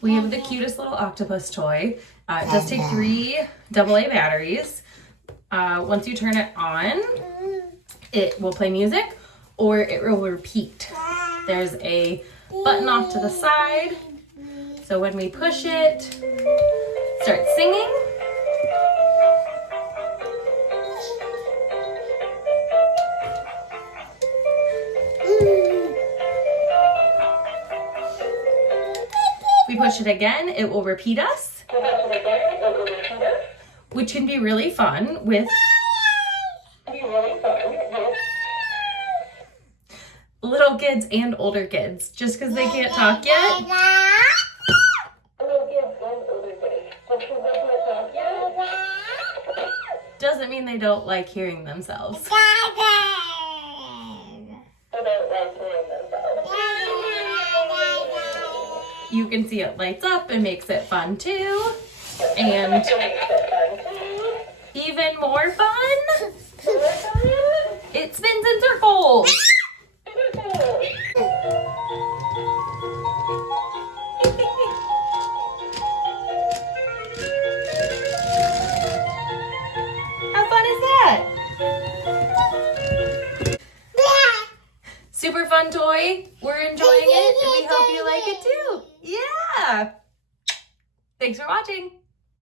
We have the cutest little octopus toy. It does take 3 AA batteries. Once you turn it on, it will play music or it will repeat. There's a button off to the side. So when we push it, start singing. We push it again, it will repeat us, which can be really fun with little kids and older kids, just because they can't talk yet. Doesn't mean they don't like hearing themselves. You can see it lights up and makes it fun too. And even more fun, it spins in circles. How fun is that? Super fun toy. We're enjoying it and we hope you like it too. Yeah. Thanks for watching.